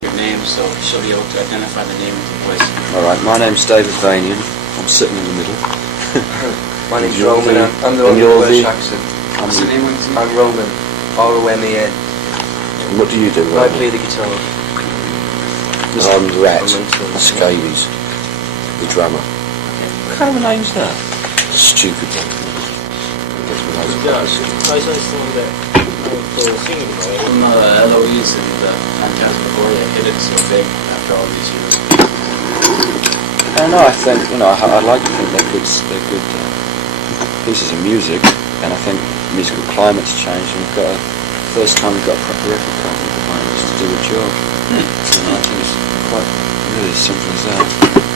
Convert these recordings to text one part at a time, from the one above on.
Your name, so she'll be able to identify the name of the voice. Alright, my name's Dave Vanian. I'm sitting in the middle. My name's Roman. I'm the one with the Welsh accent. What's the name? I'm Roman. R-O-M-E-N. And what do you do, I Roman? play the guitar. I'm Rat Scabies, the drummer. What kind of a name's that? Stupid one. From Eloise and Phantasmagoria hit it so big after all these years. No, I think, I like to think they're good pieces of music, and I think musical climate's changed, and first time we've got a proper record company behind us to do a job. I think it's quite really as simple as that.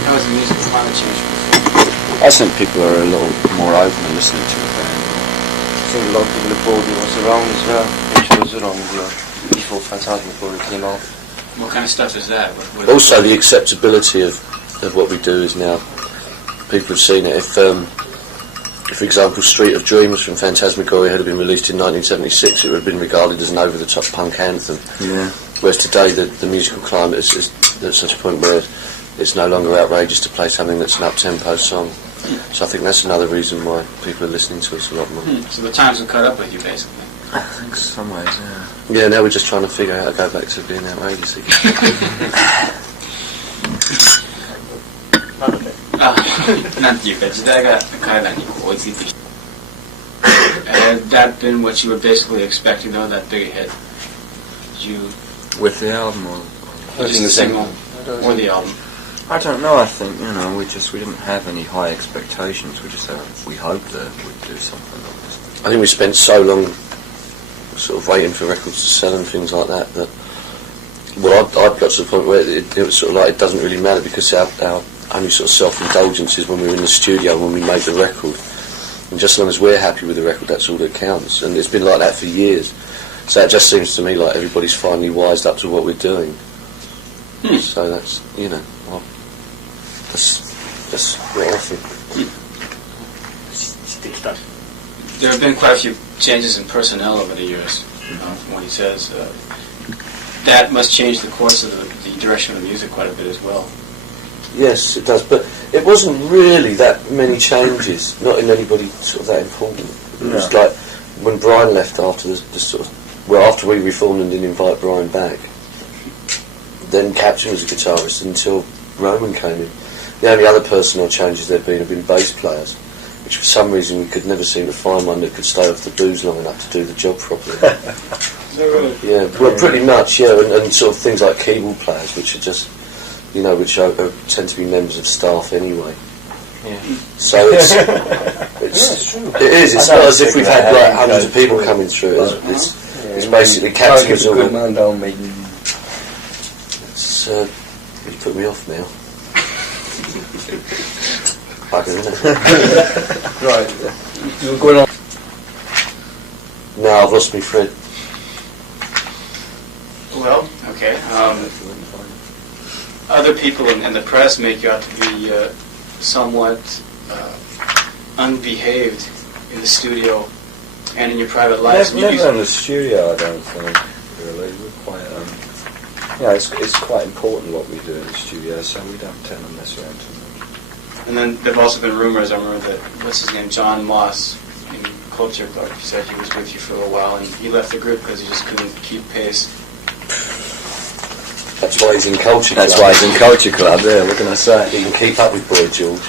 How has the musical climate changed before? I think people are a little more open to listening to a band. I think a lot of people are bored with what's around as well. Which was around before Phantasmagoria came out. What kind of stuff is that? Also, the acceptability of what we do is now, people have seen it. If for example, Street of Dreams from Phantasmagoria had been released in 1976, it would have been regarded as an over-the-top punk anthem. Yeah. Whereas today, the musical climate is at such a point where it's no longer outrageous to play something that's an up-tempo song. So I think that's another reason why people are listening to us a lot more. So the times have caught up with you, basically. I think some ways, yeah. Yeah, now we're just trying to figure out how to go back to being outrageous again. なんていうか時代が彼らに追いついてきた。Had that been what you were basically expecting, though, that big hit? Did you With the album or just the single or the album? I don't know, I think, we didn't have any high expectations, we hoped that we'd do something like this. I think we spent so long sort of waiting for records to sell and things like that I've got to the point where it was sort of like it doesn't really matter, because our only sort of self-indulgence is when we're in the studio, when we make the record, and just as long as we're happy with the record, that's all that counts. And it's been like that for years, so it just seems to me like everybody's finally wised up to what we're doing. So that's that's what I think. There have been quite a few changes in personnel over the years, from what he says. That must change the course of the direction of the music quite a bit as well. Yes, it does, but it wasn't really that many changes, not in anybody sort of that important. It was like when Brian left after after we reformed and didn't invite Brian back, then Captain was a guitarist until Roman came in. The only other personnel changes there have been bass players, which for some reason we could never seem to find one that could stay off the booze long enough to do the job properly. Yeah, well, pretty much, yeah, and sort of things like keyboard players, which are just, which tend to be members of staff anyway. Yeah. So it's true. It is. It's not as if we've had like hundreds of people coming through. It's basically Captain was all. It's you put me off now. Bugger, isn't it? Right. You were going on. No, I've lost my thread. Well, okay. Other people in the press make you out to be somewhat unbehaved in the studio and in your private lives. Never in the studio, I don't think, really. We're quite, it's quite important what we do in the studio, so we don't tend to mess around too much. And then there have also been rumors, I remember that, what's his name, John Moss in Culture Club, he said he was with you for a little while and he left the group because he just couldn't keep pace. That's why he's in Culture Club. That's why he's in Culture Club, yeah, what can I say? He can keep up with Boy George.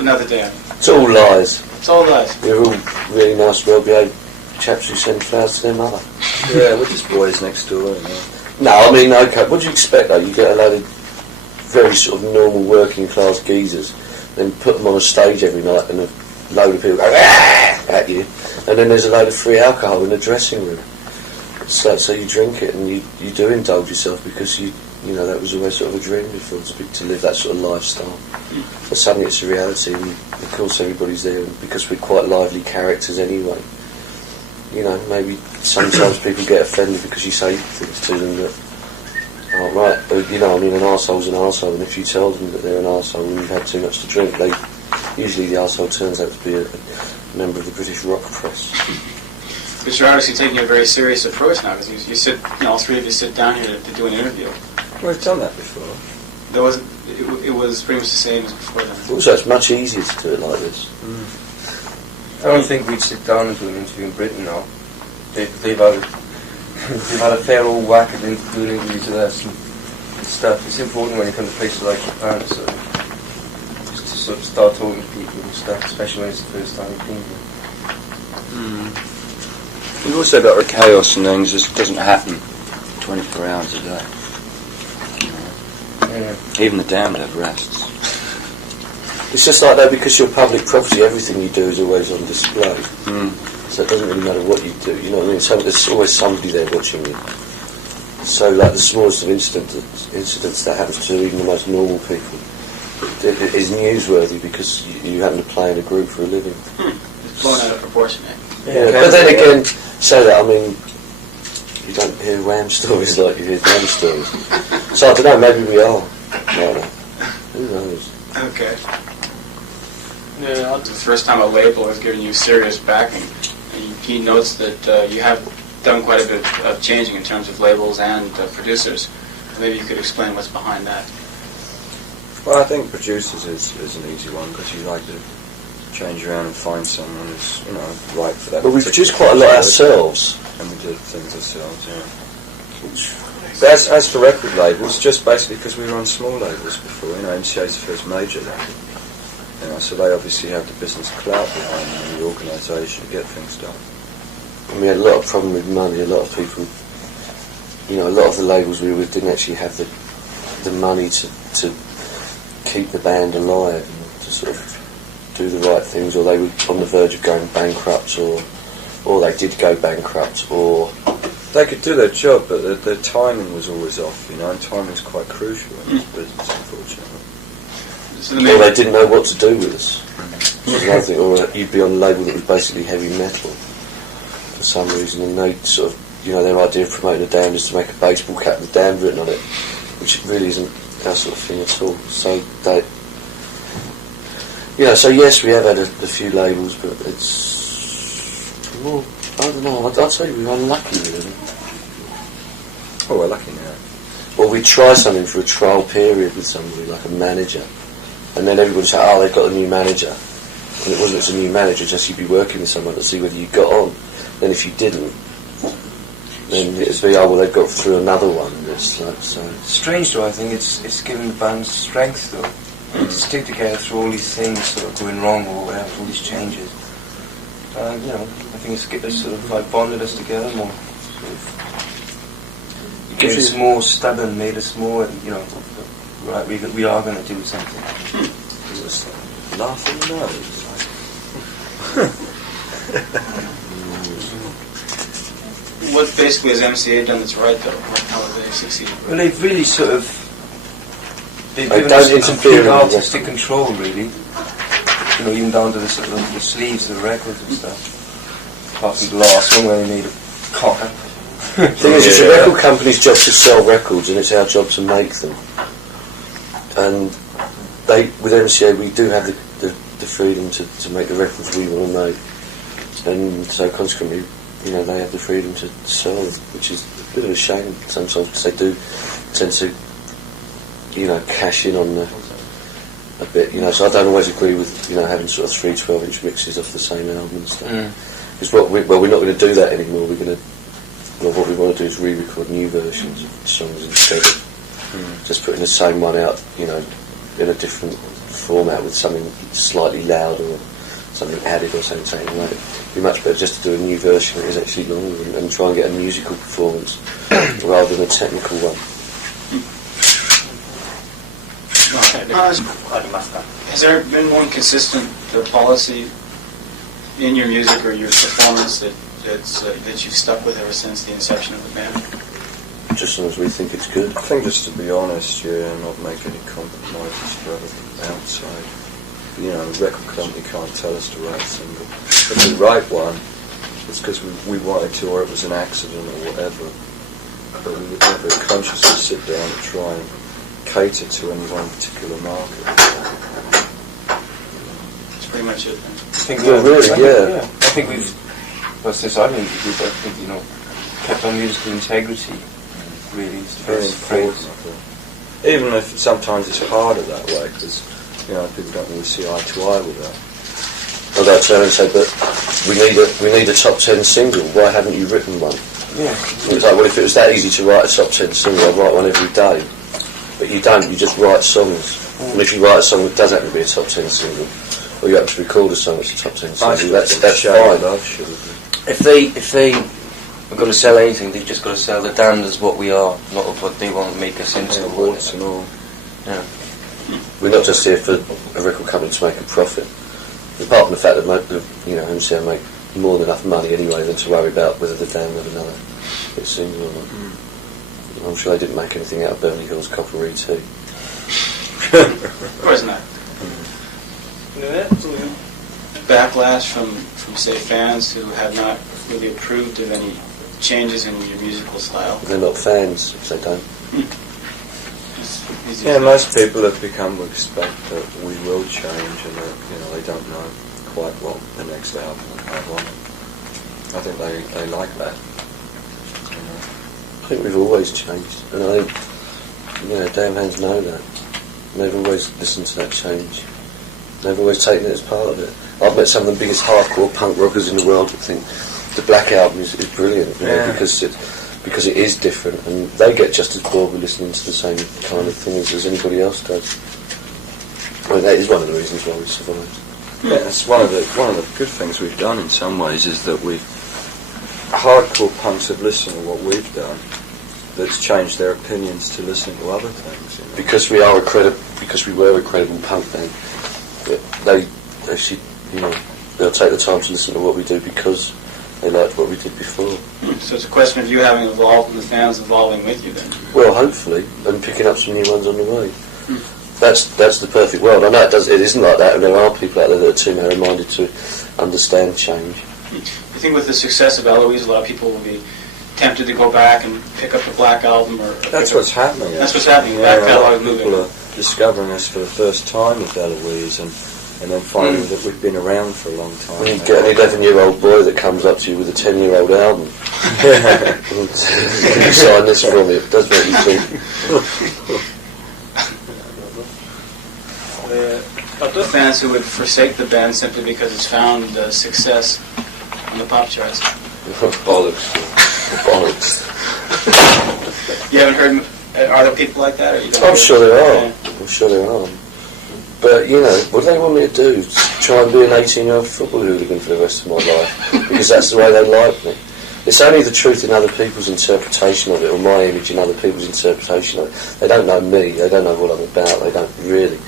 Another day. It's all lies. It's all lies. We're all really nice, well-behaved chaps who send flowers to their mother. Yeah, we're just boys next door. No, I mean, okay, what do you expect though? You get a load of very sort of normal working class geezers, then put them on a stage every night and a load of people go at you, and then there's a load of free alcohol in the dressing room. So you drink it and you do indulge yourself because that was always sort of a dream before to live that sort of lifestyle. But suddenly it's a reality, and of course everybody's there, and because we're quite lively characters anyway. Maybe sometimes people get offended because you say things to them that aren't right. But, an arsehole's an arsehole, and if you tell them that they're an arsehole and you've had too much to drink, usually the arsehole turns out to be a member of the British rock press. But you're obviously taking a very serious approach now, because you sit, all three of you sit down here to do an interview. We've done that before. There wasn't. It was pretty much the same as before then. Also, it's much easier to do it like this. I don't think we'd sit down and do an interview in Britain now. They've had a fair old whack at doing interviews with us and stuff. It's important when you come to places like Japan, so just to sort of start talking to people and stuff, especially when it's the first time you've been here. You've also got chaos and things. Just doesn't happen 24 hours a day. Even the damned have rests. It's just like that, because you're public property, everything you do is always on display. So it doesn't really matter what you do, you know what I mean? So there's always somebody there watching you. So like the smallest of incidents that happens to even the most normal people, it is newsworthy because you happen to play in a group for a living. It's blown out of proportion, eh? Yeah, but then again, say that, I mean, you don't hear Wham stories like you hear Wham stories. So I don't know, maybe we are. No. Who knows? Okay. Yeah, the first time a label has given you serious backing, he notes that you have done quite a bit of changing in terms of labels and producers. Maybe you could explain what's behind that. Well, I think producers is an easy one, because you like to change around and find someone who's right for that. But we produce quite a lot ourselves. And we did things ourselves, yeah. But as for record labels, just basically because we were on small labels before, MCA's the first major label. So they obviously have the business clout behind them and the organisation to get things done. And we had a lot of problem with money. A lot of people, a lot of the labels we were with didn't actually have the money to keep the band alive, to sort of do the right things, or they were on the verge of going bankrupt, or they did go bankrupt, or they could do their job, but their timing was always off, and timing's quite crucial in this business, unfortunately. Or they didn't know what to do with us. Was another thing. Or you'd be on a label that was basically heavy metal for some reason, and they sort of, their idea of promoting the Damned is to make a baseball cap with Damned written on it, which really isn't our sort of thing at all. So they, so yes, we have had a few labels, but it's, well, I don't know. I'd say we were unlucky, really. Oh, we're lucky now. Or we try something for a trial period with somebody, like a manager, and then everybody say, they've got a new manager. And it wasn't a new manager, just you'd be working with someone to see whether you got on. Then if you didn't, then it'd be, they've got through another one. It's like, so. Strange though, I think it's given the band strength though. To stick together through all these things sort of going wrong or whatever, all these changes. I think it's sort of like bonded us together more. It made us more stubborn, made us more, right, we are going to do something. It was laughing nose. What basically has MCA done that's right, though? How have they succeeded? Well, they've really sort of... They've They given don't us interfere complete in artistic control, really. Even down to the sort of the sleeves of the records and stuff. Apart from the last one where they made a cocker. The thing is, it's a record company's job to sell records, and it's our job to make them. And with MCA, we do have the freedom to make the records we want to make, and so consequently, they have the freedom to sell them, which is a bit of a shame sometimes, because they do tend to, cash in on a bit, So I don't always agree with, having sort of 3 12-inch mixes off the same album and stuff. Because we're not going to do that anymore. We're going to. Well, what we want to do is re-record new versions of songs instead of just putting the same one out, in a different format with something slightly louder or something added or something. It'd be much better just to do a new version that is actually longer and try and get a musical performance rather than a technical one. Has there been one consistent policy in your music or your performance that you've stuck with ever since the inception of the band? Just as long as we think it's good. I think just to be honest, not make any compromises for other outside. The record company can't tell us to write a single. If we write one, it's because we wanted to, or it was an accident or whatever. But we would never consciously sit down and try and cater to any one particular market. That's pretty much it then. I think yeah. I think we've Plus, this I think we both think, you know, kept our musical integrity. Really, is the best phrase. Even if sometimes it's harder that way, because people don't always see eye to eye with that. Well, they'll turn and say, but we need a top 10 single. Why haven't you written one? Yeah. It's like, well, if it was that easy to write a top 10 single, I'd write one every day. But you don't. You just write songs. And if you write a song that does happen to be a top 10 single, or you happen to record a song that's a top 10 single, that's fine. If they are going to sell anything, they've just got to sell the damned as what we are, not of what they want to make us into. Awards and all. Yeah. We're not just here for a record company to make a profit. Apart from the fact that MCA make more than enough money anyway than to worry about whether the damned have another hit single or not. I'm sure they didn't make anything out of Beverly Hills Coppery too. Of course not. Backlash from say fans who have not really approved of any changes in your musical style. They're not fans if they don't. Yeah, most people have become expect that we will change, and that they don't know quite what the next album will have on it. I think they like that. I think we've always changed, and I think damn hands know that. They've always listened to that change. They've always taken it as part of it. I've met some of the biggest hardcore punk rockers in the world that think the Black Album is brilliant, because it is different, and they get just as bored with listening to the same kind of things as anybody else does. I mean, that is one of the reasons why we survived. Yeah, that's one of the good things we've done in some ways, is that hardcore punks have listened to what we've done. That's changed their opinions to listening to other things. Because we were a credible punk band. They actually, they'll take the time to listen to what we do because they liked what we did before. So it's a question of you having evolved and the fans evolving with you then? Well, hopefully, and picking up some new ones on the way. That's the perfect world. I know it isn't like that, and there are people out there that are too narrow-minded to understand change. You think with the success of Eloise, a lot of people will be tempted to go back and pick up the Black Album? That's what's happening. That's what's happening. Yeah, Back a lot of catalog people moving. are discovering us for the first time with Eloise, and then finding that we've been around for a long time. When you get an 11-year-old boy that comes up to you with a 10-year-old album, you sign this from it, does make you think. Are there fans who would forsake the band simply because it's found success on the pop charts? Bollocks. You haven't heard? Are there people like that? Or you don't I'm sure there are. I'm sure there are. But, what do they want me to do? Try and be an 18-year-old football hooligan for the rest of my life? Because that's the way they like me. It's only the truth in other people's interpretation of it, or my image in other people's interpretation of it. They don't know me. They don't know what I'm about. They don't really.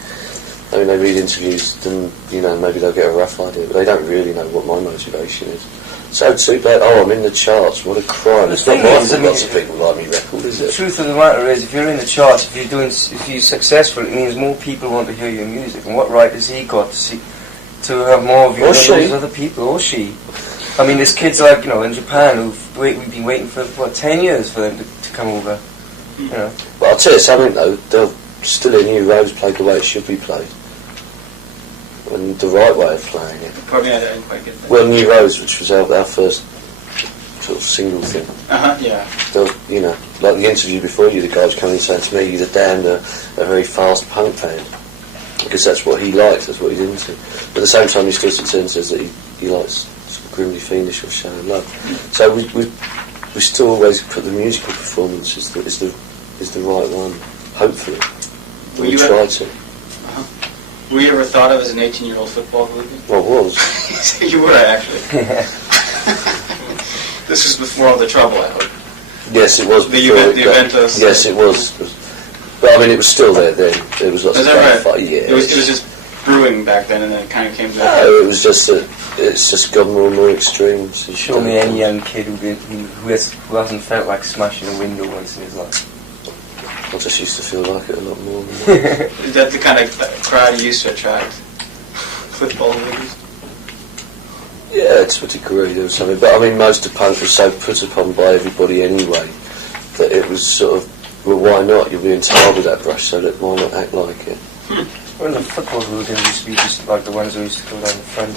I mean, they read interviews, and, maybe they'll get a rough idea, but they don't really know what my motivation is. So too bad. Oh, I'm in the charts. What a crime. It's not my fault lots of people like me record, is it? The truth of the matter is, if you're in the charts, if you're successful, it means more people want to hear your music. And what right has he got to have more of you than those other people, or she? I mean, there's kids like, in Japan we've been waiting for, 10 years for them to come over, Well, I'll tell you something, though. They'll still hear New Rose played the way it should be played. And the right way of playing it. Probably I didn't quite get that. Well, New Rose, which was our first sort of single thing. Yeah. There was, like the interview before you, the guy was coming and saying to me, you're the damned a very fast punk band. Because that's what he likes, that's what he's into. But at the same time, he still sits there and says that he likes sort of grimly fiendish or shallow love. So we still always put the musical performance is the right one, hopefully. We try to. Were you ever thought of as an 18-year-old football hooligan? Well, I was. You were, actually. This was before all the trouble, I hope. Yes, it was. The Juventus. Yes, it was. But I mean, it was still there then. There was lots of right? Yeah. It was just brewing back then, and then it kind of came to. No, it was just it's just gone more and more extreme. Show me any young kid who hasn't felt like smashing a window once in his life. I just used to feel like it a lot more. Is that the kind of crowd you used to attract? Football hooligans? Yeah, to a degree there was something. But I mean, most of punk was so put upon by everybody anyway that it was sort of, well, why not? You're being tarred with that brush, so why not act like it? Well, the football hooligans used to be just like the ones who used to go down the front.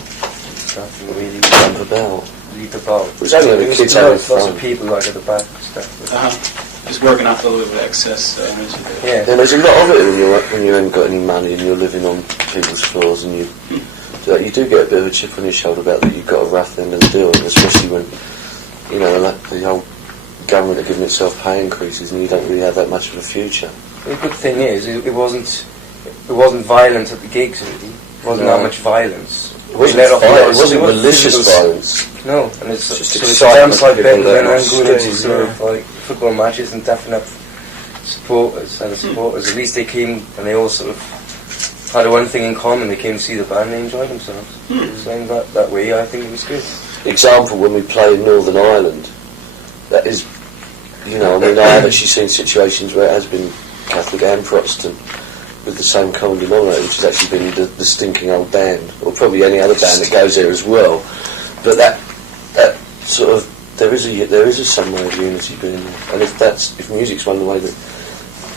stuff and really Jump about. leap about. It was only the kids having Lots fun. of people like at the back and stuff. Just working off a little bit of excess energy there. Yeah. And there's a lot of it when you haven't got any money and you're living on people's floors, and you do get a bit of a chip on your shoulder about that you've got a rough end of the deal, and especially when, you know, like the whole government are giving itself pay increases and you don't really have that much of a future. The good thing is, it wasn't violent at the gigs really. It wasn't that much violence. It wasn't malicious violence. No, and it's just so it's excitement. downside better People than that going are to sort of like football matches and daffing up supporters. And the supporters, at least they came and they all sort of had one thing in common. They came to see the band and they enjoyed themselves. So in that way, I think it was good. Example, when we play in Northern Ireland, that is, you know, I mean, I have actually seen situations where it has been Catholic and Protestant with the same common denominator, which has actually been the stinking old band, or probably any other band that goes there as well. But that sort of, there is a some way of unity being there, and if music's one way that,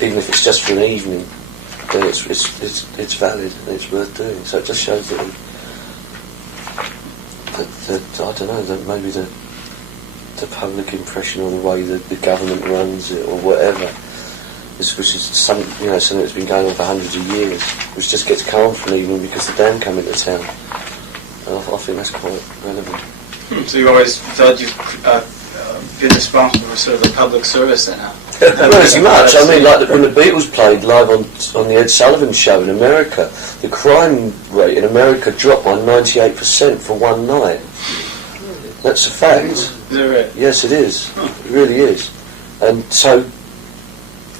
even if it's just for an evening, then it's valid and it's worth doing. So it just shows that I don't know, that maybe the public impression or the way that the government runs it or whatever, which is something that's been going on for hundreds of years, which just gets calmed from evening because the dam come into town. And I think that's quite relevant. So you always felt you've been responsible for sort of a public service then, huh? Not as much. I mean, like when the Beatles played live on the Ed Sullivan Show in America, the crime rate in America dropped by 98% for one night. That's a fact. Is that right? Yes, it is. It really is. And so,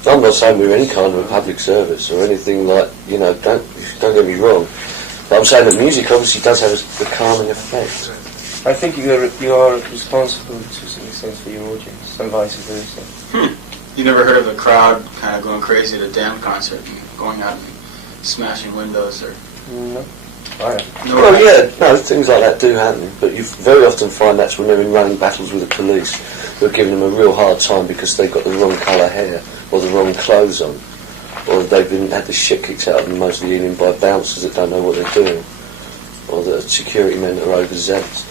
I'm not saying we're any kind of a public service or anything like, you know, don't get me wrong. But I'm saying that music obviously does have a calming effect. I think you are responsible to some extent for your audience, and vice versa. You never heard of a crowd kind of going crazy at a Damned concert and going out and smashing windows or? No. I haven't. No, Well, yeah, no, things like that do happen, but you very often find that's when they're in running battles with the police, who are giving them a real hard time because they've got the wrong colour hair or the wrong clothes on, or they've had the shit kicked out of them most of the evening by bouncers that don't know what they're doing, or the security men that are overzealous.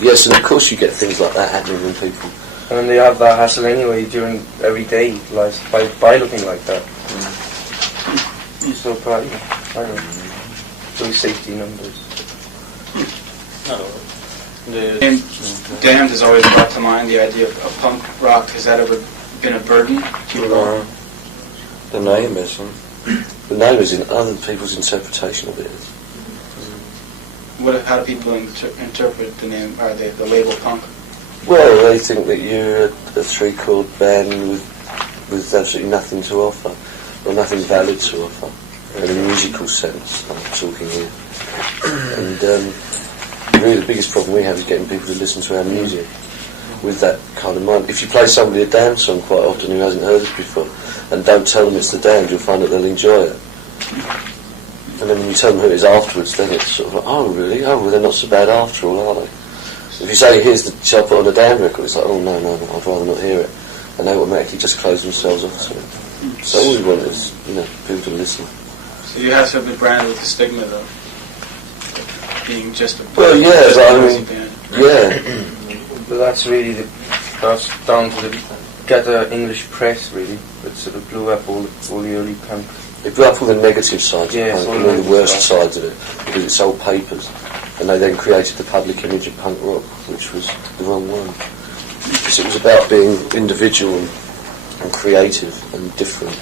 Yes, and of course you get things like that happening when people... And they have that hassle anyway during everyday lives by looking like that. So probably, I don't know, those safety numbers. And Damned has always brought to mind the idea of punk rock. Has that ever been a burden to you? No. The name isn't. The name is in other people's interpretation of it. How do people interpret the name, or the label punk? Well, they think that you're a three-chord band with absolutely nothing to offer, or nothing valid to offer, in a musical sense, I'm talking here. And really the biggest problem we have is getting people to listen to our music with that kind of mind. If you play somebody a Damned song quite often who hasn't heard it before, and don't tell them it's the Damned, you'll find that they'll enjoy it. And then when you tell them who it is afterwards, then it's sort of like, oh really? Oh, well they're not so bad after all, are they? If you say, here's the shall I put on a Damned record, it's like, oh no, I'd rather not hear it. And they automatically just close themselves off to it. So all we want is, people to listen. So you have sort of been branded with the stigma, though, being just a band. Yeah. But that's really that's down to the English press really that sort of blew up all the early punk. It blew up all the negative sides of punk, all the worst sides of it, because it sold papers. And they then created the public image of punk rock, which was the wrong one. Because it was about being individual and creative and different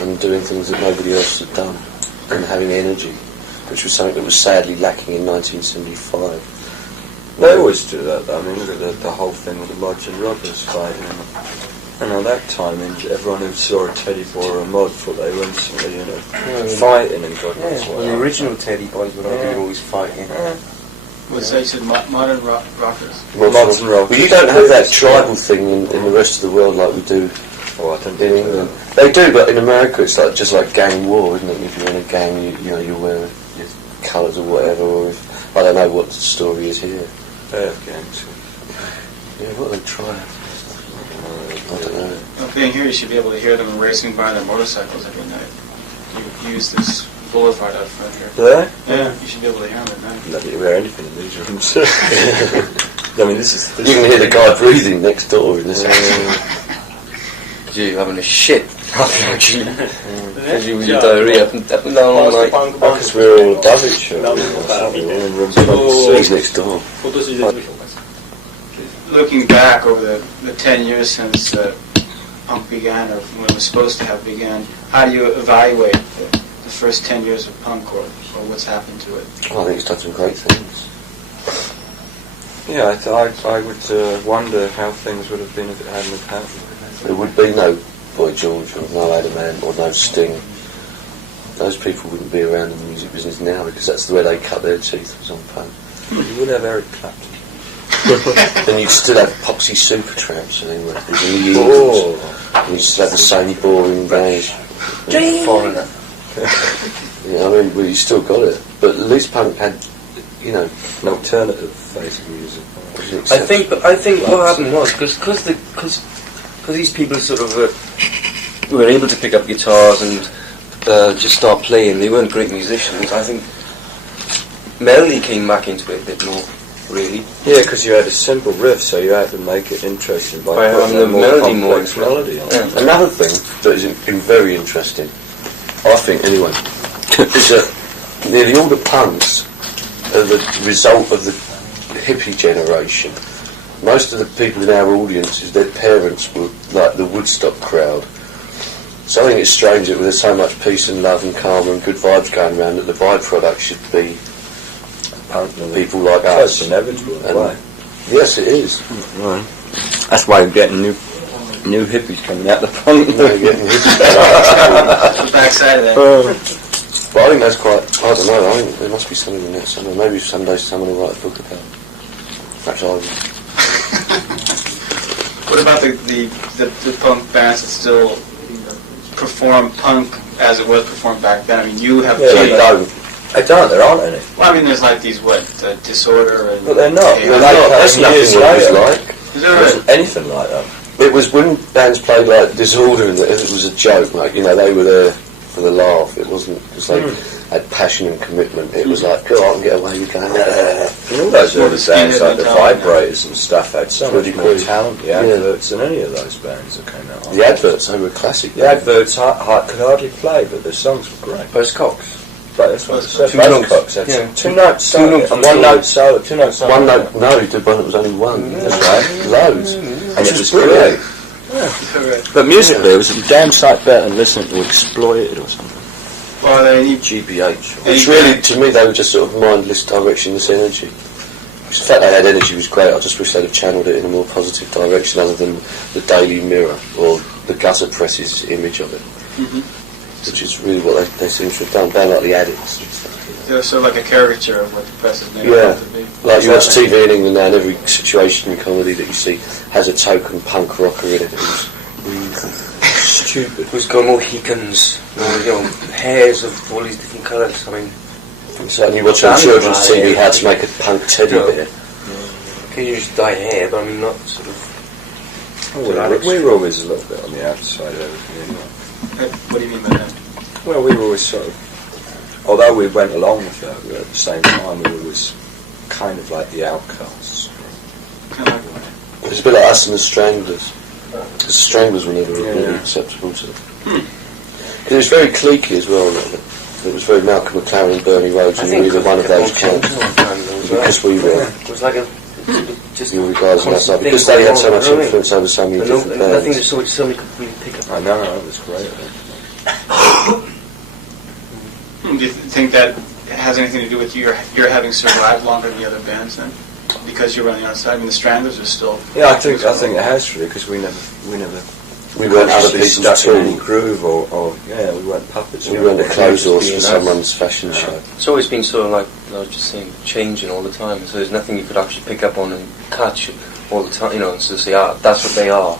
and doing things that nobody else had done and having energy, which was something that was sadly lacking in 1975. They always do that though. I mean, look at the whole thing with the Lodge and Robbers fighting. And at that time, everyone who saw a Teddy Boy or a mod thought they were instantly, fighting and God knows what. Well, the original Teddy Boys were always fighting. Well, so you said modern rockers. Mods and rockers. But you don't have that tribal thing in the rest of the world like we do in England. They do, but in America it's just like gang war, isn't it? If you're in a gang, you wear your colours or whatever, or if, I don't know what the story is here. They have gangs. Yeah, what are they trying? I don't know. Well, being here, you should be able to hear them racing by their motorcycles every night. You use this Boulevard out front here. There? Yeah, you should be able to hear them at night. Let you wear anything in these rooms. I mean, this is... You can hear the guy breathing next door in this You having a shit. Because you with your diarrhea up and down all night. Because we're all above each other. We're in room 26. He's next door. Looking back over the 10 years since punk began, or when it was supposed to have began, how do you evaluate the first 10 years of punk, or what's happened to it? Well, I think it's done some great things. Yeah, I would wonder how things would have been if it hadn't have happened. There would be no Boy George, or no Adam Ant, or no Sting. Those people wouldn't be around in the music business now, because that's the way they cut their teeth, was on punk. You would have Eric Clapton. And you'd still have Poxy Supertramps and and you'd still have the same boring bands. Foreigner. Yeah, I mean, well, you still got it. But at least punk had, you know, An alternative face of music. I think what happened was because these people sort of were able to pick up guitars and just start playing. They weren't great musicians. I think melody came back into it a bit more, really. Yeah, because you had a simple riff, so you had to make it interesting by putting the a more melody complex more melody on it. Yeah. Another thing that has been very interesting, I think anyway, is that nearly all the punks are the result of the hippie generation. Most of the people in our audiences, their parents were like the Woodstock crowd. So I think it's strange that there's so much peace and love and karma and good vibes going around that the byproduct should be people like us. That's inevitable. Why? Yes, it is. Right. That's why we're getting new hippies coming out the punk. They're getting The backside of that. But I think that's quite, I don't know, I think there must be something in that somewhere. Maybe someday someone will write a book about it. Perhaps I will. What about the punk bands that still perform punk as it was performed back then? I mean, you have... Yeah, I don't, there aren't any. Well, I mean, there's like these, Disorder and... But they're not. Yeah, They're like that's nothing years what it later. was like. Is It that wasn't anything like that. It was when bands played like Disorder and it was a joke, like, you know, they were there for the laugh. It wasn't, because they had passion and commitment. It was like, go out and get away, you're going, You know, those early bands like the Vibrators and stuff had so much more talent, the Adverts, than any of those bands that came out. The Adverts, they were classic. The Adverts could hardly play, but their songs were great. Buzzcocks. But that's what I said. Two notes. Buzzcocks had Yeah. two notes Two solo, notes and solo. one note solo, two notes solo. One note, no, he did one that was only one. That's right. Loads. And it was great. But musically, it was a damn sight better than listening to Exploited or something. Well, they GBH. Which really, to me, they were just sort of mindless, directionless energy. The fact they had energy was great. I just wish they'd have channeled it in a more positive direction other than the Daily Mirror or the gutter press's image of it. Which is really what they seem to have done. Down like the Addicts. They're sort of like a caricature of what the press is made Yeah. out to be. Like you watch TV in England now, and every situation in comedy that you see has a token punk rocker in it who's Stupid. Who's got Mohicans, hairs of all these different colours. I mean, so you watch on children's TV how to make a punk teddy bear. can you just dye hair, but I mean not sort of... We were always a little bit on the outside of everything anyway. What do you mean by that? Well, we were always sort of, although we went along with that, at the same time we were always kind of like the outcasts. Kind of like what? It's a bit like us and the Stranglers. The Stranglers were never really acceptable to them. Because it was very cliquey as well. It was very Malcolm McLaren, Bernie Rhodes, and we were one of those kinds. Because we were. It was like a... Just you guys on that side. Because they had so much influence over so many different nothing bands. that somebody could really pick up. I know, it was great. Do you think that has anything to do with your having survived longer than the other bands then? Because you're on the outside? I mean, the Stranglers are still... Yeah, I think it has really, because we never We weren't other consciously people's stuck in any tool. groove or we weren't puppets. We weren't a clothes horse for Being someone's fashion show. It's always been sort of like, I was just saying, changing all the time. So there's nothing you could actually pick up on and catch all the time, and so say, that's what they are.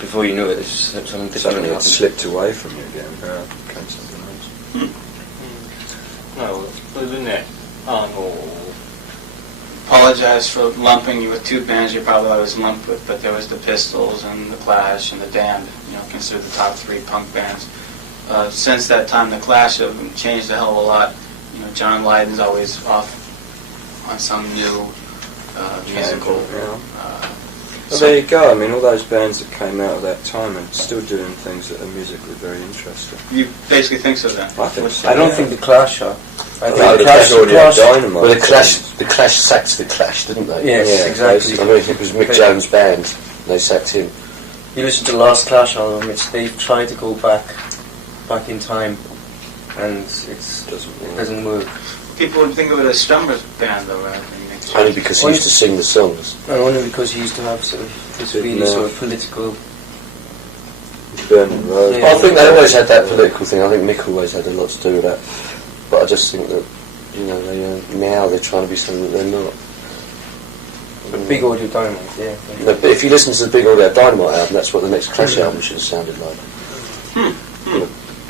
Before you knew it, it's just something different. Something had happened. slipped away from you again. Became something else. なるほど。それでね、Apologize for lumping you with two bands you probably always lumped with, but there was the Pistols and the Clash and the Damned, considered the top three punk bands. since that time, the Clash have changed a hell of a lot. You know, John Lydon's always off on some new musical. Well, there you go. I mean, all those bands that came out of that time are still doing things that are musically very interesting. You basically think so then? I think so. I don't think the Clash are. I think No, the Clash already had Dynamite. Well, the Clash sacked the Clash, didn't they? Yes, Yeah, exactly. I mean, it was Mick Jones' band. They sacked him. You listen to the last Clash album, they've tried to go back in time, and it doesn't work. People would think of it as Strummer's band, though, rather than Mick. Only because he used to sing the songs. And only because he used to have sort of this really sort of political. Burning Road. Yeah. I think they always had that political thing. I think Mick always had a lot to do with that. But I just think that, you know, now they're trying to be something that they're not. But Big Audio Dynamite, yeah. No, but if you listen to the Big Audio Dynamite album, that's what the next Clash album should have sounded like.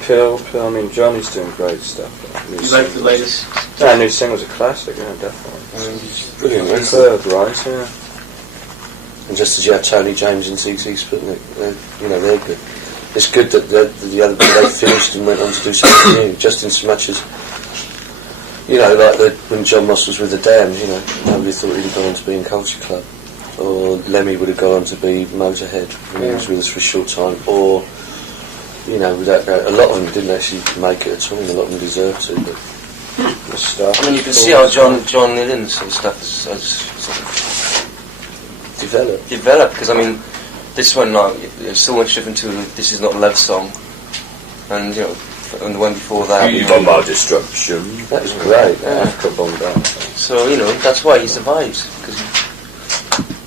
Pill, I mean, Johnny's doing great stuff. You like the latest? Yeah, new single's a classic, yeah, definitely. I mean, he's Brilliant, isn't it? Third, right, yeah. And just as you have Tony James and ZZ Sputnik, they're good. It's good that the other they finished and went on to do something new, just in so much as, you know, like when John Moss was with the Damned, you know, nobody thought he'd go on to be in Culture Club. Or Lemmy would have gone on to be Motorhead when he was with us for a short time. Or, you know, a lot of them didn't actually make it at all, and a lot of them deserved to. But the stuff. I mean, you can see how John Lydon's and stuff has sort of developed. Because I mean, this one now is so much different to This Is Not a Love Song, and you know, and the one before that. Bomb Destruction. that was great. Africa bombed out. So you know, that's why he survives, because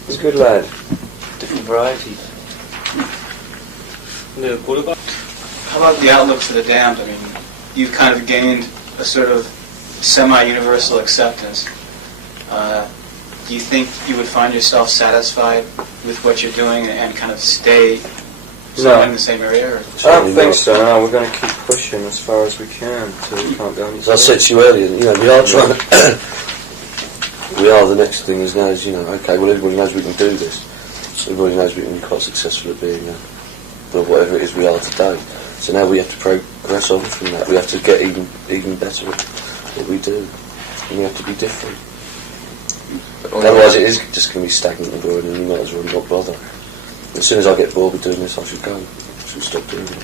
He's a good lad. different variety. でこれが How about the outlook for the Damned? I mean, you've kind of gained a sort of semi-universal acceptance. Do you think you would find yourself satisfied with what you're doing and kind of stay somewhere in the same area? Or? I don't think so, no. We're going to keep pushing as far as we can until we can't go any As I said to you earlier, you know, we are trying to... we are, the next thing is now is, you know, okay, well, everybody knows we can do this. Everybody knows we can be quite successful at being, well, whatever it is we are today. So now we have to progress on from that. We have to get even better at what we do. And we have to be different. Otherwise it is just going to be stagnant and boring, and you might as well not bother. As soon as I get bored with doing this, I should go. I should stop doing it.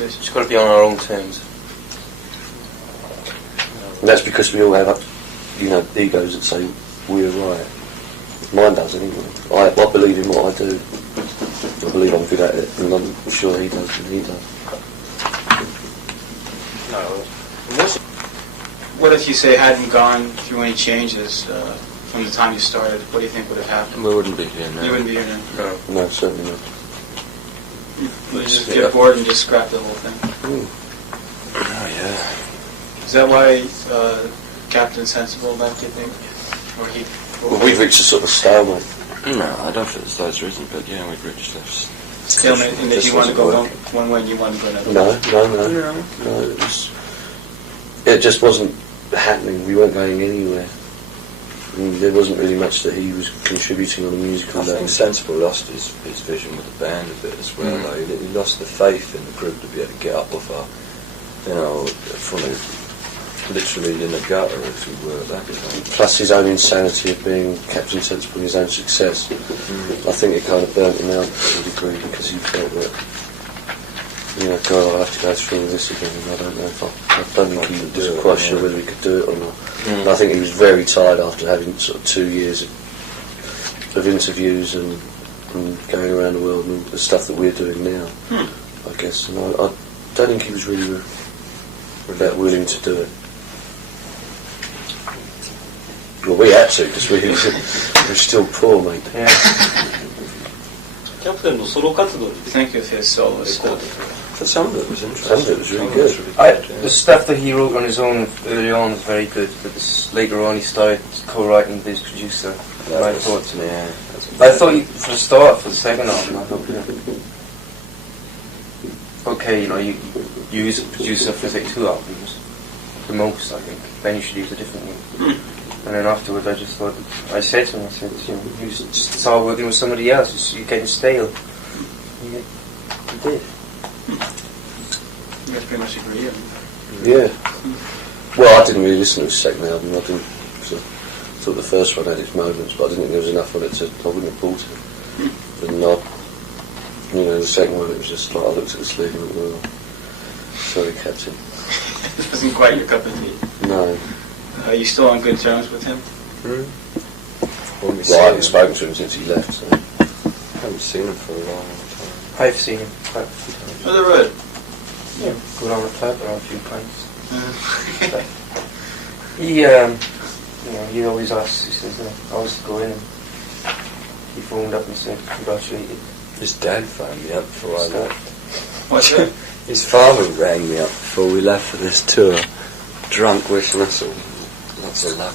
It's got to be on our own terms. And that's because we all have, you know, egos that say we're right. Mine does anyway. I believe in what I do. I believe I'm good at it, and I'm sure he does, and he does. What if you say hadn't gone through any changes from the time you started? What do you think would have happened? We wouldn't be here now. You wouldn't be here now. No, certainly not. You'd just get bored and just scrap the whole thing. Oh, yeah. Is that why Captain Sensible left, you think? Or he? Well, we've reached a sort of stalemate. No, I don't feel as though there isn't, but yeah, we've reached this. Stalemate, and if This you want to go wasn't one way and you want to go another No, way. no. It just wasn't happening. We weren't going anywhere. And there wasn't really much that he was contributing on a musical I level. think Sensible lost his vision with the band a bit as well. Though. He lost the faith in the group to be able to get up off from literally in the gutter, if you were, that point. Plus his own insanity of being Captain Sensible and his own success. I think it kind of burnt him out to a degree because he felt that, you know, God, I'll have to go through this again, and I don't know if I don't think he was quite sure whether he could do it or not. And I think he was very tired after having sort of 2 years of interviews and going around the world and the stuff that we're doing now, I guess. And I don't think he was really that willing to do it. Well, we had to, because we were still poor, mate. Yeah. キャプテンのソロ活動に Think of his solo stuff. But some of it was interesting. Some of it was really good. The stuff that he wrote on his own early on was very good, but later on he started co-writing with his producer. I thought for the start, for the second album, I thought, okay, you know, you use a producer for say 2 albums, the most, I think. Then you should use a different one. And then afterwards, I just thought, I said to him, you know, you just start working with somebody else. You're getting stale. You did. You guys pretty much agree. Yeah. Well, I didn't really listen to his second album. I didn't. I thought the first one had its moments, but I didn't think there was enough on it to. I wouldn't have bought it. And the second one, it was just like I looked at the sleeve and went, well, sorry, Captain. It wasn't quite your cup of tea. No. Are you still on good terms with him? When we Well, I haven't spoken to him since he left. So. I haven't seen him for a long time. I've seen him quite a few times. Oh, the road. Yeah, go down the pub around a few pints. He, he always asks, he says, I was to go in, and he phoned up and said, congratulated. His dad phoned me up before I left. What's that? His father rang me up before we left for this tour, drunk, wishing us all lots of luck.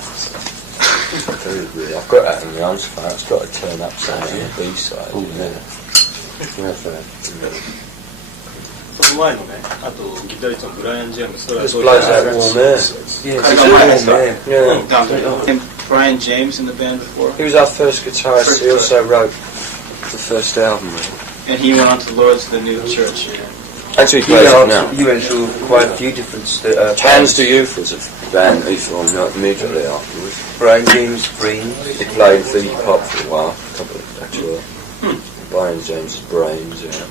Very weird. I've got that in the answer phone. It's got to turn up somewhere on the B-side. Oh, yeah. So その前のね、あとギタリストのブライアン・ジェームス、それは This そういう blows out warm air. Yeah, Cut he's on a my warm head, man. Yeah. Down to him. Brian James in the band before. He was our first guitarist. He also wrote the first album. And he went on to Lords of the New Church. Actually, he He plays it now. went through quite a few different Hands to Youth was a band he formed immediately afterwards. Brian James, Brains. He played Philly Pop for a while, a couple of actually. Brian James's Brains, yeah.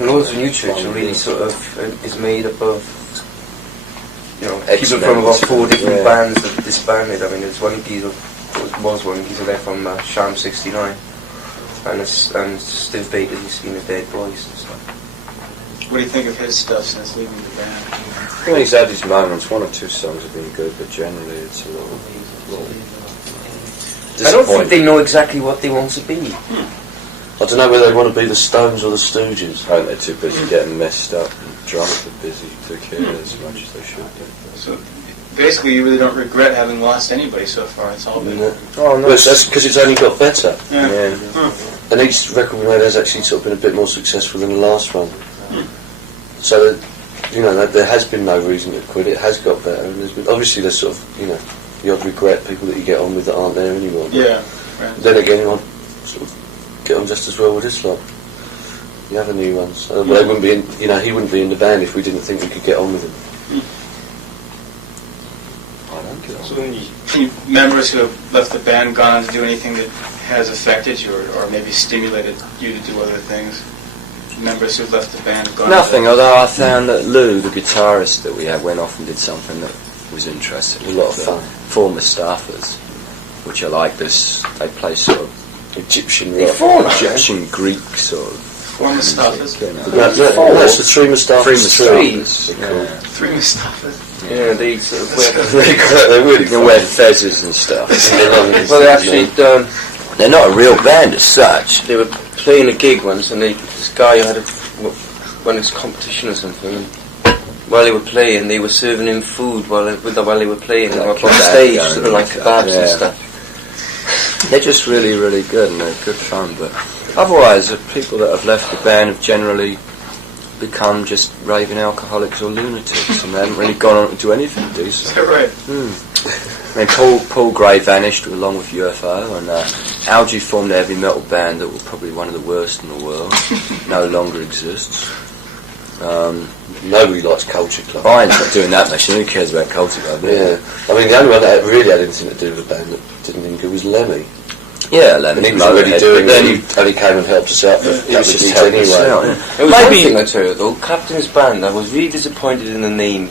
Lords of New Church are really sort of is made up of people Excellent. from about 4 different Yeah. bands that disbanded. I mean, there's one geezer, was one geezer there from Sham 69, and Steve Baker, he's been a Dead Boys and stuff. What do you think of his stuff since leaving the band? I think he's had his moments. 1 or 2 songs have been good, but generally it's a little I don't think they know exactly what they want to be. I don't know whether they want to be the Stones or the Stooges. I think they're too busy getting messed up and drunk, they're busy to care as much as they should do. So basically, you really don't regret having lost anybody so far. It's all been. Oh, no. Well, that's because it's only got better. Yeah. And each record we made has actually sort of been a bit more successful than the last one. So, there has been no reason to quit. It has got better. And obviously there's sort of, the odd regret, people that you get on with that aren't there anymore. Yeah. Right. Then again, you want sort of get on just as well with this lot. The other new ones. They wouldn't be in, he wouldn't be in the band if we didn't think we could get on with him. I don't get on. So when you Any members who have left the band gone on to do anything that has affected you or maybe stimulated you to do other things? Members who've left the band have gone Nothing, although I found that Lou, the guitarist that we had, went off and did something that was interesting. A lot of The fun. Former staffers, which are like this, they play sort of Egyptian They rock. fall, Egyptian Greek sort of. Former Mustafa's. That's the Three Mustafa's. Three Three. Mustafa's. Yeah. 3 Mustafa's. Yeah, they sort of wear. They're really They wear fezzes and stuff. Well, they actually They're not a real band as such. they were playing a gig once, and this guy had won this competition or something. And while they were playing, they were serving him food while they were playing. They were Like up on kebab stage, going sort of like kebabs yeah. and stuff. They're just really, really good and they're good fun. But otherwise, the people that have left the band have generally become just raving alcoholics or lunatics, and they haven't really gone on to do anything decent. Is that right? I mean, Paul Gray vanished along with UFO, and Algie formed a heavy metal band that was probably one of the worst in the world. No longer exists. Nobody likes Culture Club. Brian's not doing that much. Who cares about Culture Club? Yeah. I mean, the only one that really had anything to do with the band that didn't think good was Lemmy. Yeah, And Lemmy. he was already doing then it. He only came and helped us out for a he couple was of just gigs helping us anyway. out, yeah. It was Maybe- one thing I tell you though, Captain's Band, I was really disappointed in the name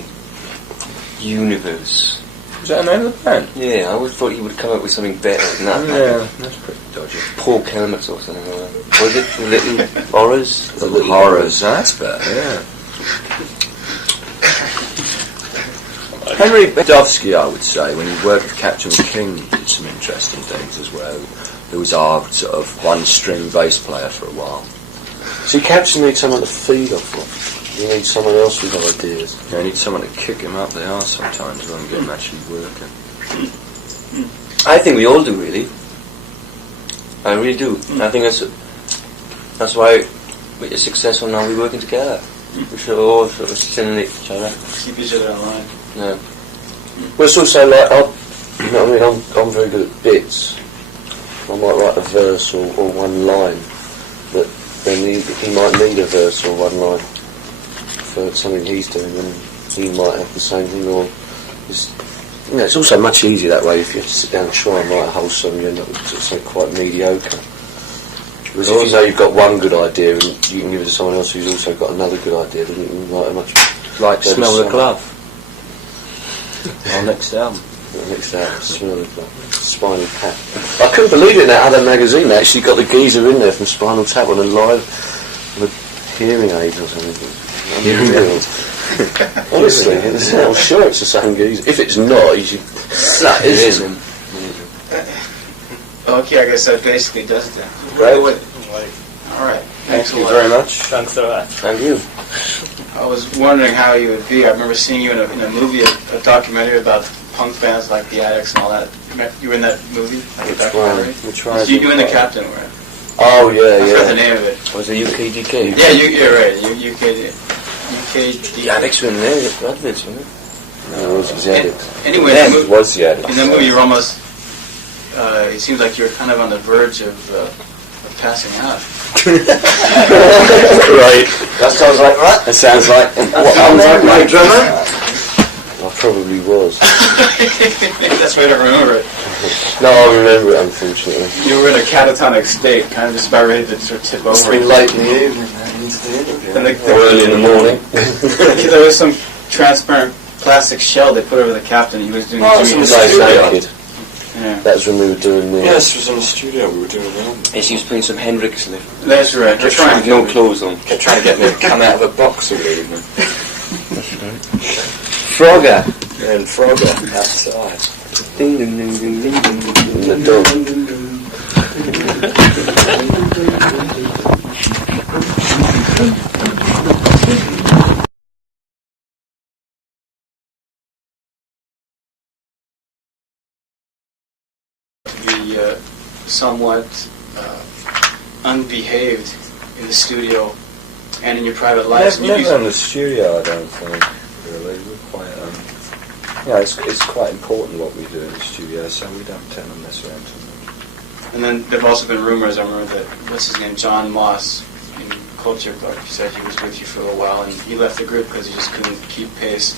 Universe. Was that the name of the band? Yeah, I always thought he would come up with something better than that. Yeah, that's pretty dodgy. Pork helmets or something like that. Was it the Little Horrors? The Little Horrors, that's better, yeah. Henry Bedovsky, I would say, when he worked with Captain King, he did some interesting things as well. He was our sort of one-string bass player for a while. See, Captain needs someone to feed off of. You need someone else with ideas. You need someone to kick him up the arse sometimes rather than get him actually working. I think we all do, really. I really do. I think that's why we're successful now. We're working together. We should all sort of stimulate each other. Keep each other alive. Yeah. Well, it's also like, I'm very good at bits. I might write a verse or one line, but then he might need a verse or one line. something he's doing, then he might have the same thing, or it's also much easier that way. If you have to sit down and try and write a whole song, you end up with something quite mediocre. Whereas if you know you've got one good idea and you can give it to someone else who's also got another good idea, then you can write a much Like better Smell the song. Glove. Our next album. Next out, Smell the Glove. Spinal Tap. I couldn't believe it in that other magazine. They actually got the geezer in there from Spinal Tap on a live hearing aid or something. Honestly, I'm sure it's the same geezer. If it's not, you should. No, it isn't. Okay, I guess that basically does that. Great. All right. Thank a you lot. very much. Thanks a lot. And you. I was wondering how you would be. I remember seeing you in a movie, a documentary about punk bands like the Addicts and all that. You were in that movie, like a documentary. Which one? You and the captain were. Oh, I yeah, forgot the yeah. name of it. Was it UKDK? Yeah, you're right. UKD. The Addicts were in there, the Adverts, wasn't it? No, it was the Addict. Anyway, Yeah, in it was the Addict. that movie, you're almost. It seems like you're kind of on the verge of passing out. Right. That sounds like that. That sounds like... My drummer? I probably was. That's why I don't remember it. No, I remember it, unfortunately. You were in a catatonic state, kind of just about ready to sort of tip over. It's been late in the evening. And Or early in the morning. there was some transparent plastic shell they put over the captain. He was doing. Oh, it's in the Nice studio. naked. Yeah. That was when we were doing the... Yes, it was in the studio. We were doing an album. Yes, he was playing some Hendrix lift. That's right. They're trying With no clothes on. Kept trying to get me to come out of a box all evening. Frogger. And Frogger outside. Ding ding ding ding ding ding ding. the dog. be somewhat unbehaved in the studio and in your private life. Never in the studio, I don't think. Really, we're quite. It's quite important what we do in the studio, so we don't tend to mess around too much. And then there've also been rumors. I remember that what's his name, John Moss in Culture Club. He said he was with you for a while, and he left the group because he just couldn't keep pace.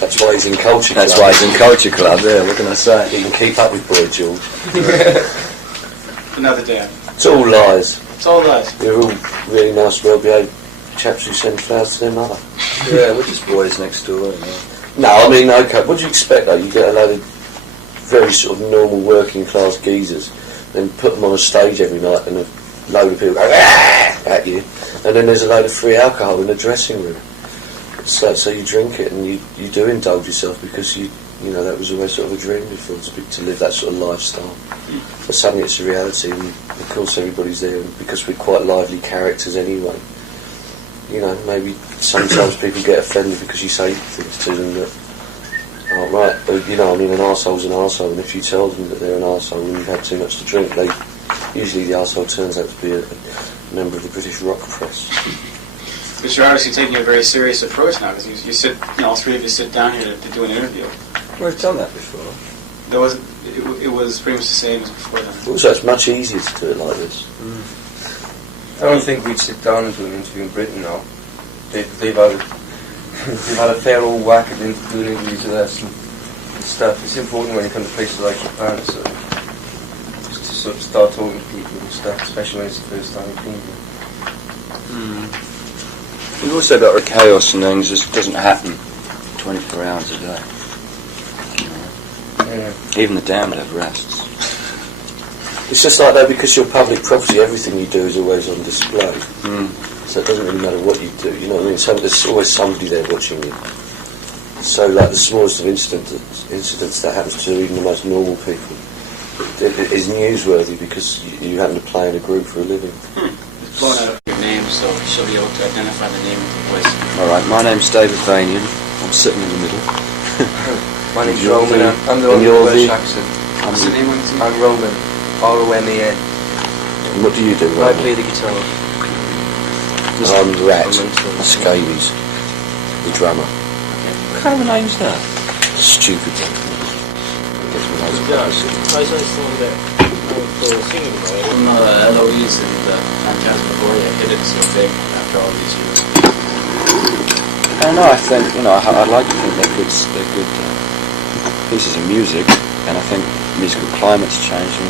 That's why he's in Culture Club. That's why he's in Culture Club. Yeah, what can I say? He can keep up with Boy George. Another day. It's all lies. It's all lies. They're all really nice, well-behaved chaps who send flowers to their mother. Yeah, we're just boys next door. You know. No, I mean, okay, what do you expect though? You get a load of very sort of normal working class geezers, then put them on a stage every night and a load of people go at you, and then there's a load of free alcohol in the dressing room. So you drink it and you do indulge yourself because you know that was always sort of a dream before to live that sort of lifestyle. But suddenly it's a reality, and of course everybody's there, and because we're quite lively characters anyway. You know, maybe sometimes people get offended because you say things to them that aren't right. You know, I mean, an arsehole's an arsehole, and if you tell them that they're an arsehole when you've had too much to drink, usually the arsehole turns out to be a member of the British rock press. But you're obviously taking a very serious approach now, because you sit, all three of you sit down here to do an interview. We've done that before. There wasn't. It was pretty much the same as before then. Also, it's much easier to do it like this. I don't think we'd sit down and do an interview in Britain now. They've had a fair old whack at doing interviews with us and stuff. It's important when you come to places like Japan just to sort of start talking to people and stuff, especially when it's the first time you've been here. We've also got our chaos and things. This doesn't happen 24 hours a day. Yeah. Even the damned have rests. It's just like that because you're public property, everything you do is always on display. So it doesn't really matter what you do, you know what I mean? There's always somebody there watching you. So like the smallest of incidents that happens to even the most normal people is newsworthy because you happen to play in a group for a living. It's blowing out your name, so she'll be able to identify the name of the voice. Alright, my name's Dave Vanian. I'm sitting in the middle. My name's You're Roman. the- I'm the and one you're with the- Welsh accent. What's the name on the I'm Roman. R-O-M-E-N. And what do you do, I Ryan? play the guitar. I'm Rat I'm Scabies, the drummer. What kind of a name's that? Stupid thing. Gets me loads of bucks. 最初に質問で、シングルの From Eloise and Phantasmagoria hit it so big after all these years. No, I think, I'd like to think they're good pieces of music, and I think musical climate's changed, and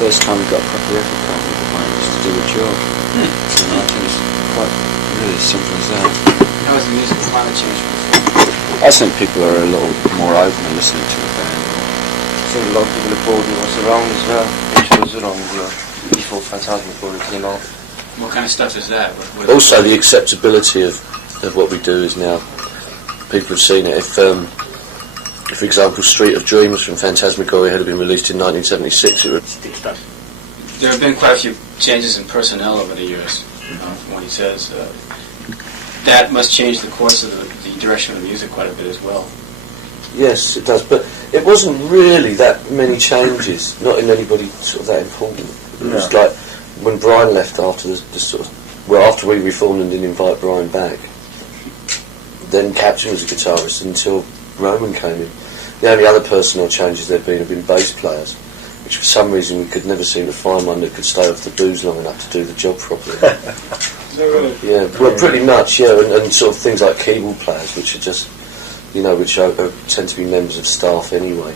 first time we've got a proper record company behind us to do a job. I think it's quite really as simple as that. How has the musical climate changed? I think people are a little more open and listening to the band. I think a lot of people are bored with what's around as well. Which was around before Phantasmagoria came out. What kind of stuff is that? Also, the acceptability of what we do is now, people have seen it. If for example, Street of Dreams from Phantasmagoria had been released in 1976, it would... There have been quite a few changes in personnel over the years, from what he says. That must change the course of the direction of the music quite a bit as well. Yes, it does, but it wasn't really that many changes, not in anybody sort of that important. It was like when Brian left after after we reformed and didn't invite Brian back, then Captain was a guitarist until Roman came in. The only other personnel changes there'd been have been bass players, which for some reason we could never seem to find one that could stay off the booze long enough to do the job properly. Yeah, well, pretty much, yeah, and sort of things like keyboard players, which are just, which tend to be members of staff anyway.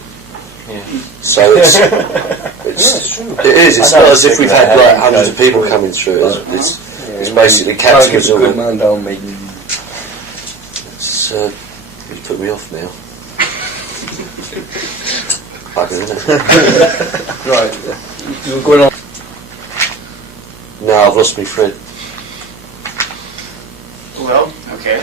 Yeah. So it's true. It is. It's not as if we've had like hundreds of people coming through. It's basically Captain was all. Good man down, mate. It's you've put me off now. Bugger, isn't it? Right. You were going on. No, I've lost my thread. Well, okay.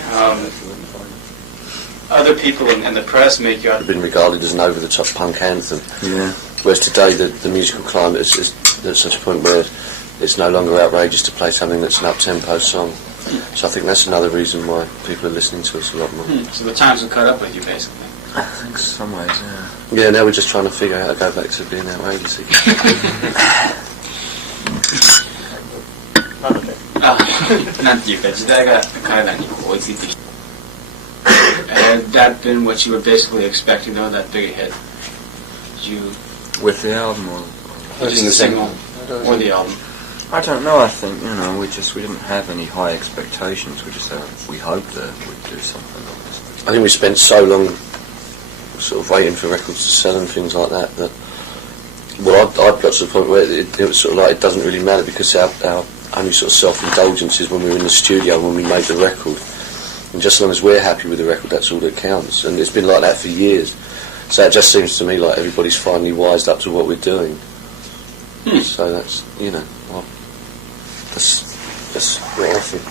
Other people in the press make you out... Been regarded as an over-the-top punk anthem. Yeah. Whereas today the musical climate is at such a point where it's no longer outrageous to play something that's an up-tempo song. So I think that's another reason why people are listening to us a lot more. So the times have caught up with you, basically. I think in some ways, yeah. Yeah, now we're just trying to figure out how to go back to being outrageous again. なんていうか時代が彼らに追いついてきた。Had that been what you were basically expecting, though, that big hit? Did you... With the album or just the single or the album? I don't know, I think, we didn't have any high expectations, we hoped that we'd do something like this. I think we spent so long sort of waiting for records to sell and things like that, I've got to the point where it was sort of like it doesn't really matter, because our only sort of self-indulgence is when we were in the studio, when we made the record. And just as long as we're happy with the record, that's all that counts. And it's been like that for years. So it just seems to me like everybody's finally wised up to what we're doing. So that's, that's what I think.